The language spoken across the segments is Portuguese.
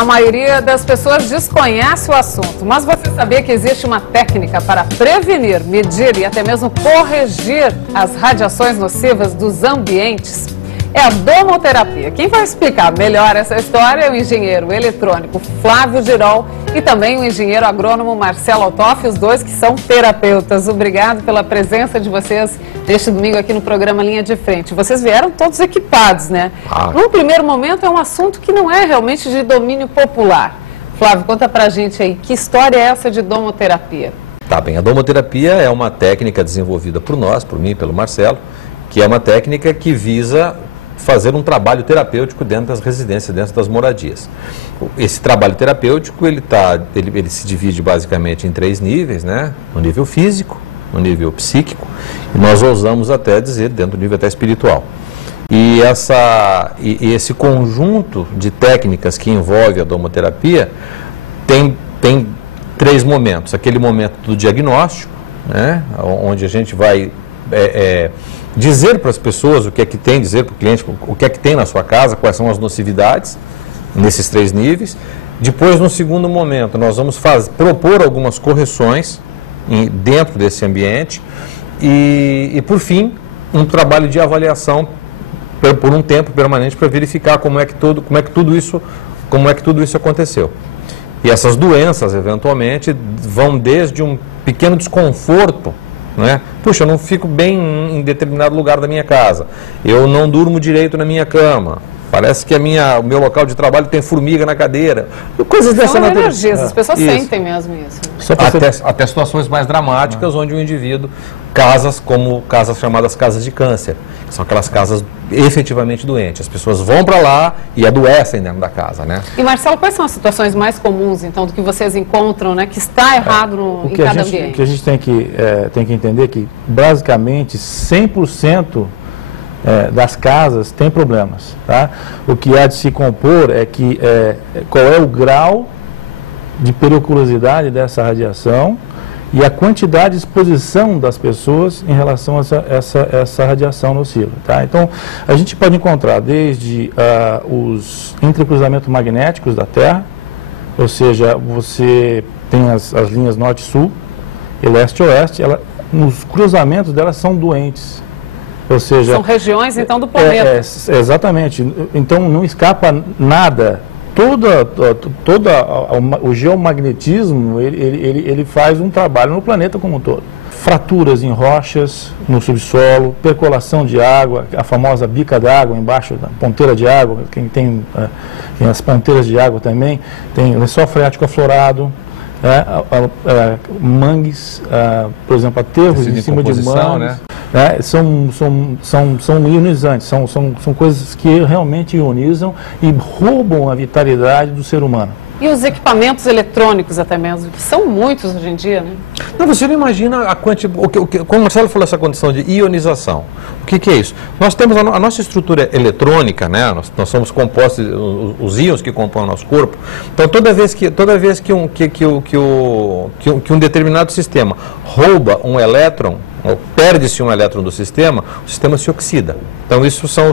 A maioria das pessoas desconhece o assunto, mas você sabia que existe uma técnica para prevenir, medir e até mesmo corrigir as radiações nocivas dos ambientes? É a domoterapia. Quem vai explicar melhor essa história é o engenheiro eletrônico Flávio Girol e também o engenheiro agrônomo Marcelo Altoff, os dois que são terapeutas. Obrigado pela presença de vocês neste domingo aqui no programa Linha de Frente. Vocês vieram todos equipados, né? Num primeiro momento é um assunto que não é realmente de domínio popular. Flávio, conta pra gente aí, que história é essa de domoterapia? Tá bem, a domoterapia é uma técnica desenvolvida por nós, por mim e pelo Marcelo, que é uma técnica que visa fazer um trabalho terapêutico dentro das residências, dentro das moradias. Esse trabalho terapêutico, ele se divide basicamente em 3 níveis, né? No nível físico, no nível psíquico, e nós ousamos até dizer dentro do nível até espiritual. E esse conjunto de técnicas que envolve a domoterapia tem 3 momentos. Aquele momento do diagnóstico, né? Onde a gente vai dizer para as pessoas o que é que tem, dizer para o cliente o que é que tem na sua casa, quais são as nocividades, nesses 3 níveis. Depois, no segundo momento, nós vamos propor algumas correções dentro desse ambiente e, por fim, um trabalho de avaliação por um tempo permanente para verificar como é que tudo isso aconteceu. E essas doenças, eventualmente, vão desde um pequeno desconforto, né? Puxa, eu não fico bem em determinado lugar da minha casa, eu não durmo direito na minha cama, parece que o meu local de trabalho tem formiga na cadeira, coisas dessa natureza. Energias, as pessoas sentem mesmo isso. Até situações mais dramáticas, onde o indivíduo, casas chamadas casas de câncer, que são aquelas casas efetivamente doentes. As pessoas vão para lá e adoecem dentro da casa, né? E Marcelo, quais são as situações mais comuns, então, do que vocês encontram, né, que está errado em cada ambiente? O que a gente tem que entender é que, basicamente, 100% das casas tem problemas, tá? O que há de se compor é que qual é o grau de periculosidade dessa radiação e a quantidade de exposição das pessoas em relação a essa radiação nociva, tá? Então, a gente pode encontrar desde os entrecruzamentos magnéticos da Terra, ou seja, você tem as linhas norte-sul e leste-oeste, nos cruzamentos delas são doentes. Ou seja, são regiões, então, do planeta. Exatamente. Então, não escapa nada. O geomagnetismo, ele faz um trabalho no planeta como um todo. Fraturas em rochas, no subsolo, percolação de água, a famosa bica d'água embaixo da ponteira de água, quem tem as ponteiras de água também, tem lençol freático aflorado, mangues, por exemplo, aterros em cima de mangues, né? São ionizantes, são coisas que realmente ionizam e roubam a vitalidade do ser humano. E os equipamentos eletrônicos até mesmo, que são muitos hoje em dia, né? Não, você não imagina a quantidade. Como o Marcelo falou, essa condição de ionização. O que é isso? Nós temos a nossa estrutura eletrônica, né? Nós somos compostos, os íons que compõem o nosso corpo. Então, toda vez que um determinado sistema rouba um elétron, ou perde-se um elétron do sistema, o sistema se oxida. Então, isso são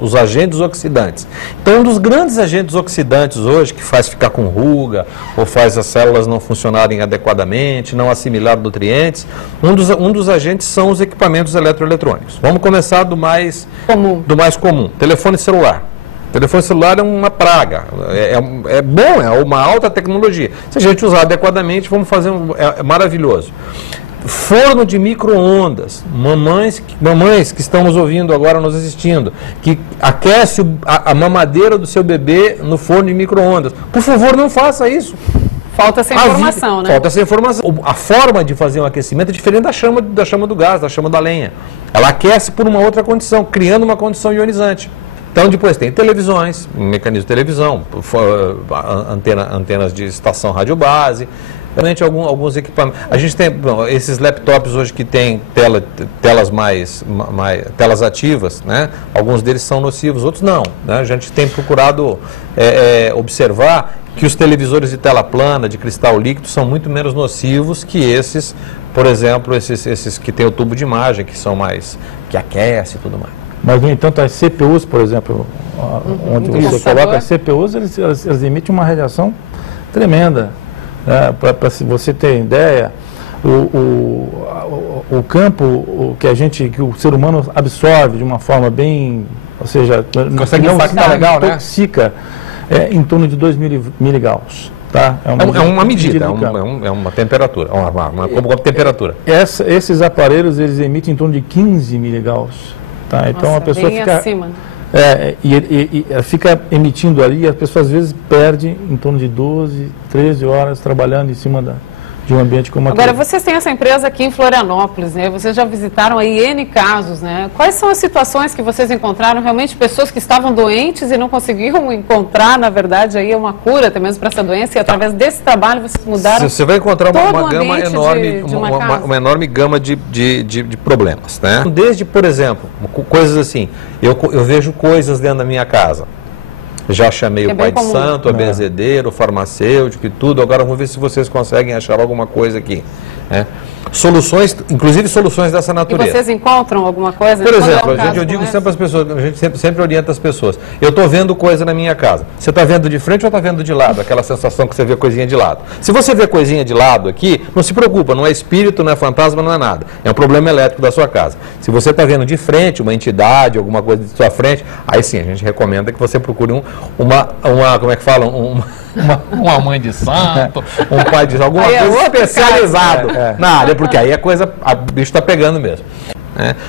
os agentes oxidantes. Então, um dos grandes agentes oxidantes hoje, que faz ficar com ruga, ou faz as células não funcionarem adequadamente, não assimilar nutrientes, um dos agentes são os equipamentos eletroeletrônicos. Vamos começar do mais comum. Telefone celular. Telefone celular é uma praga, é bom, é uma alta tecnologia. Se a gente usar adequadamente, vamos fazer é maravilhoso. Forno de micro-ondas, mamães que estão nos ouvindo agora, nos assistindo, que aquece a mamadeira do seu bebê no forno de micro-ondas. Por favor, não faça isso. Falta essa informação, né? Falta essa informação. A forma de fazer um aquecimento é diferente da chama do gás, da chama da lenha. Ela aquece por uma outra condição, criando uma condição ionizante. Então, depois tem televisões, mecanismo de televisão, antenas de estação radiobase, realmente alguns equipamentos. A gente tem esses laptops hoje que tem telas ativas, né? Alguns deles são nocivos, outros não, né? A gente tem procurado observar que os televisores de tela plana, de cristal líquido, são muito menos nocivos que esses, por exemplo, esses que tem o tubo de imagem, que aquece e tudo mais. Mas, no entanto, as CPUs, por exemplo, onde você coloca as CPUs, eles emitem uma radiação tremenda. Para você ter ideia, o campo que o ser humano absorve de uma forma bem, ou seja, consegue impactar legal, né? Intoxica, em torno de 2 miligauss. Tá? É uma medida, é uma temperatura, uma temperatura. Esses aparelhos, eles emitem em torno de 15 miligauss. Tá? Então, nossa, a pessoa fica... acima. E fica emitindo ali, e a pessoa às vezes perde em torno de 12, 13 horas trabalhando em cima de um ambiente como aquele. Agora, vocês têm essa empresa aqui em Florianópolis, né? Vocês já visitaram aí N casos, né? Quais são as situações que vocês encontraram? Realmente pessoas que estavam doentes e não conseguiam encontrar, na verdade, aí uma cura até mesmo para essa doença, e através desse trabalho vocês mudaram. Você vai encontrar uma gama enorme, uma enorme gama de problemas, né? Desde, por exemplo, coisas assim, eu vejo coisas dentro da minha casa. Já chamei o pai de santo, a benzedeiro, o farmacêutico e tudo. Agora vamos ver se vocês conseguem achar alguma coisa aqui. Soluções, inclusive soluções dessa natureza. E vocês encontram alguma coisa? Por exemplo, eu digo sempre às pessoas, a gente sempre orienta as pessoas. Eu estou vendo coisa na minha casa. Você está vendo de frente ou está vendo de lado? Aquela sensação que você vê coisinha de lado. Se você vê coisinha de lado aqui, não se preocupa, não é espírito, não é fantasma, não é nada. É um problema elétrico da sua casa. Se você está vendo de frente, uma entidade, alguma coisa de sua frente, aí sim, a gente recomenda que você procure como é que falam? Uma mãe de santo, um pai de alguma coisa especializado na área, porque aí o bicho está pegando mesmo.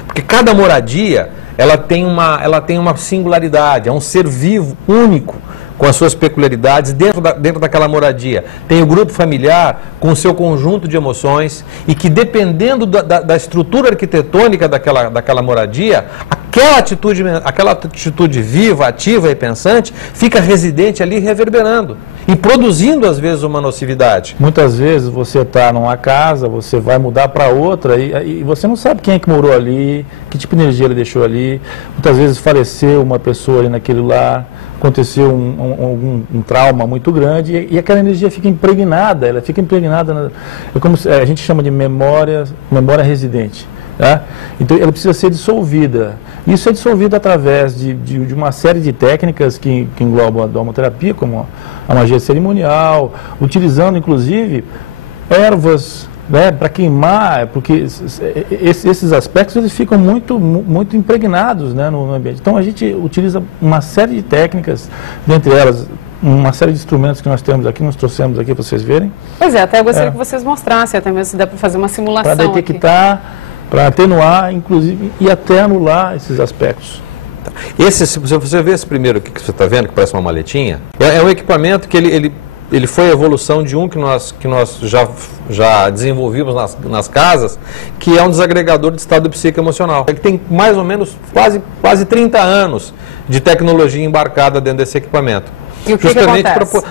Porque cada moradia, ela tem uma singularidade, é um ser vivo, único, com as suas peculiaridades dentro daquela moradia. Tem o grupo familiar com o seu conjunto de emoções e que, dependendo da estrutura arquitetônica daquela moradia, aquela atitude viva, ativa e pensante fica residente ali, reverberando e produzindo, às vezes, uma nocividade. Muitas vezes você está numa casa, você vai mudar para outra e você não sabe quem é que morou ali, que tipo de energia ele deixou ali. Muitas vezes faleceu uma pessoa ali naquele lar, aconteceu um trauma muito grande e aquela energia fica impregnada, é como a gente chama de memória residente. Tá? Então ela precisa ser dissolvida. Isso é dissolvido através de uma série de técnicas que englobam a domoterapia, como a magia cerimonial, utilizando inclusive ervas, né, para queimar, porque esses aspectos eles ficam muito impregnados, né, no ambiente. Então a gente utiliza uma série de técnicas, dentre elas uma série de instrumentos que nós temos aqui, nós trouxemos aqui para vocês verem. Pois é, até eu gostaria que vocês mostrassem, até mesmo se dá para fazer uma simulação para detectar, para atenuar, inclusive, e até anular esses aspectos. Se você vê esse primeiro aqui que você está vendo, que parece uma maletinha, é um equipamento que ele foi a evolução de um que nós já desenvolvimos nas casas, que é um desagregador de estado psicoemocional. Que tem mais ou menos quase 30 anos de tecnologia embarcada dentro desse equipamento. E o que acontece?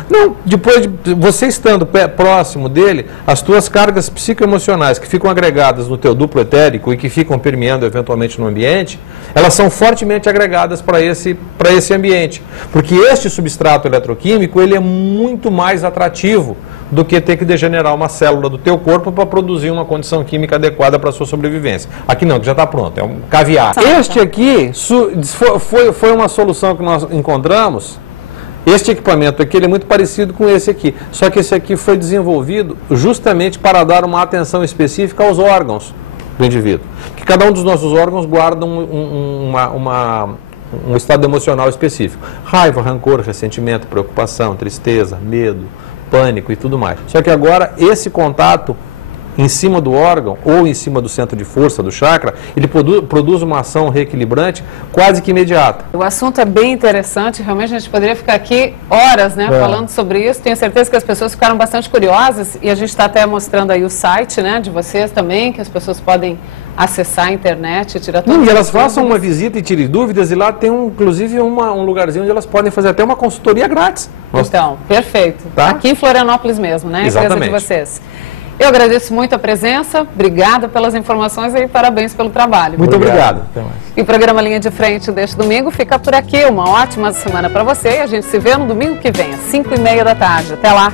Depois de você estando próximo dele, as tuas cargas psicoemocionais que ficam agregadas no teu duplo etérico e que ficam permeando eventualmente no ambiente, elas são fortemente agregadas para esse ambiente. Porque este substrato eletroquímico, ele é muito mais atrativo do que ter que degenerar uma célula do teu corpo para produzir uma condição química adequada para a sua sobrevivência. Aqui não, que já está pronto, é um caviar. Este aqui foi uma solução que nós encontramos. Este equipamento aqui ele é muito parecido com esse aqui, só que esse aqui foi desenvolvido justamente para dar uma atenção específica aos órgãos do indivíduo. Que cada um dos nossos órgãos guarda um estado emocional específico. Raiva, rancor, ressentimento, preocupação, tristeza, medo, pânico e tudo mais. Só que agora esse contato em cima do órgão ou em cima do centro de força do chakra, ele produz uma ação reequilibrante quase que imediata. O assunto é bem interessante, realmente a gente poderia ficar aqui horas, né, falando sobre isso. Tenho certeza que as pessoas ficaram bastante curiosas e a gente está até mostrando aí o site, né, de vocês também, que as pessoas podem acessar a internet e tirar todas as E elas façam uma visita e tirem dúvidas, e lá tem inclusive um lugarzinho onde elas podem fazer até uma consultoria grátis. Então, perfeito. Tá? Aqui em Florianópolis mesmo, né, a empresa de vocês. Eu agradeço muito a presença, obrigada pelas informações e parabéns pelo trabalho. Muito obrigado. E o programa Linha de Frente deste domingo fica por aqui. Uma ótima semana para você e a gente se vê no domingo que vem, às 5h30 da tarde. Até lá!